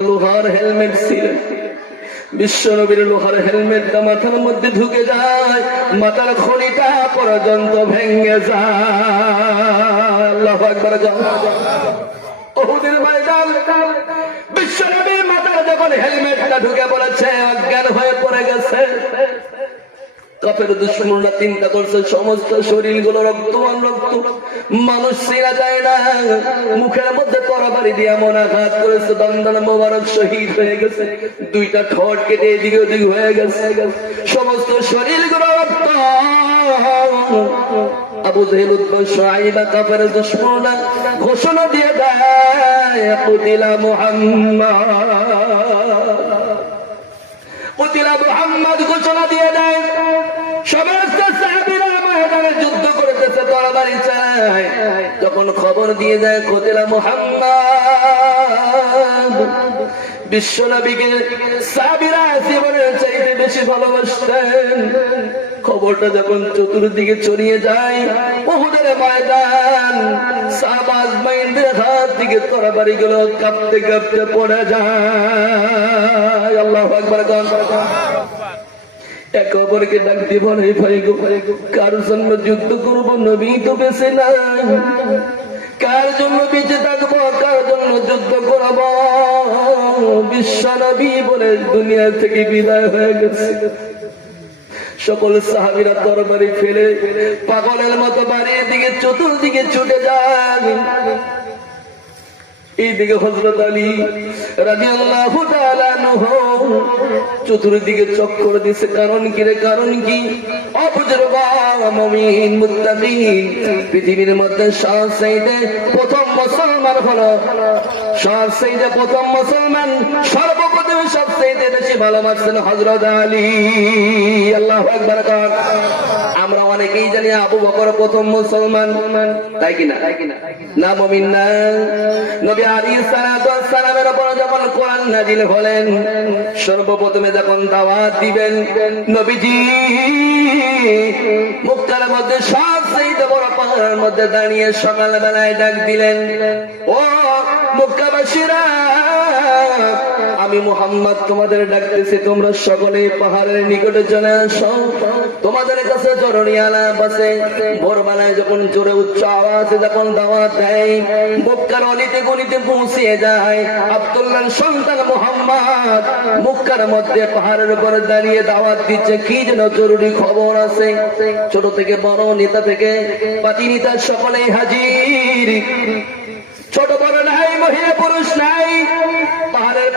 লোহার হেলমেট ছিল, বিশ্বনবীর লোহার হেলমেটটা মাথার মধ্যে ঢুকে যায়, মাথার খড়িটা পর্যন্ত ভেঙে যায়। আল্লাহু আকবার। উহুদের ময়দান, বিশ্বনবীর মাথায় যখন হেলমেটটা ঢুকে পড়েছে, অজ্ঞান হয়ে পড়ে গেছে। কাফের দুশমনরা চিন্তা করছে সমস্ত শরীরগুলো রক্তমান রক্ত, মানুষ চেনা যায় না। মুখের মধ্যে তরবারি দিয়ে মোনাঘাত করেছে, দন্দন মোবারক শহীদ হয়ে গেছে, দুইটা ঠোঁট কেটে এদিকে ওদিক হয়ে গেছে, সমস্ত শরীরগুলো রক্ত। আবু জেহেল উতবা শুআইবা কাফের দুশমনরা ঘোষণা দিয়ে দেয়, কুতিলা মুহাম্মাদ, কুতিলা মুহাম্মাদ ঘোষণা দিয়ে দেয়। সমস্ত সাহাবীরা ময়দানে যুদ্ধ করতেছে, তরবারি চায়। যখন খবর দিয়ে যায় কুতিলা মুহাম্মাদ, বিশ্বনবীকে সাহাবীরা জীবনের চাইতে বেশি ভালোবাসতেন। খবরটা যখন চতুর্দিকে ছড়িয়ে যায়, উহুদের ময়দান, সাহাবা আজমাইনদের হাত থেকে তরবারিগুলো কাঁপতে কাঁপতে পড়ে যায়। আল্লাহু আকবার। এক অপরকে ডাক দিব, ভাই গো, কার জন্য যুদ্ধ করবো? নবী তো বেঁচে নাই, কার জন্য বেঁচে থাকবো, কার জন্য যুদ্ধ করব? বিশ্ব নবী বলে দুনিয়া থেকে বিদায় হয়ে গেছে। সকল সাহাবীরা তরবারি ফেলে পাগলের মতো বাড়ির দিকে চতুর্দিকে ছুটে যায়। এইদিকে হযরত আলী রাদিয়াল্লাহু তাআলা আনহু চতুর্দিকে চক্কর দিছে। কারণ কি রে? কারণ কি? অবুজুর্গা মুমিন মুত্তাকিন, পৃথিবীর মধ্যে সবচেয়ে প্রথম মুসলমান হলো, সবচেয়ে প্রথম মুসলমান, সর্বপ্রথম সবচেয়ে বেশি ভালোবাসেন হযরত আলী। আল্লাহু আকবার। আমরা অনেকেই জানি আবু বকর প্রথম মুসলমান, তাই কিনা? না মুমিন না? নবী আলাইহিস সালাতু ওয়াস সালামের উপর যখন কোরআন নাযিল হলেন, সর্বপ্রথমে যখন দাওয়াত দিবেন, নবীজি মক্কার মধ্যে সবচেয়ে বড় পাহাড়ের মধ্যে দাঁড়িয়ে সকালবেলায় ডাক দিলেন, ও মক্কাবাসীরা, আমি মুহাম্মদ তোমাদের ডাকতেছি, তোমরা সকলে পাহাড়ের নিকটে চলে আসো। তোমাদের কাছে জরুরি আলাপ আছে। ভোরবেলায় যখন জোরে উচ্চ আওয়াজে যখন দাওয়াত দেয়, মক্কার অলিতে গলিতে পৌঁছিয়ে যায়। আব্দুল্লাহ সন্তান মুহাম্মদ মক্কার মধ্যে পাহাড়ের উপরে দাঁড়িয়ে দাওয়াত দিচ্ছে, কি যেন জরুরি খবর আছে। ছোট থেকে বড়, নেতা থেকে পাতি নেতা, সকলেই হাজির। ছোট বড় নাই, মহিলা পুরুষ নাই। পাহাড়ের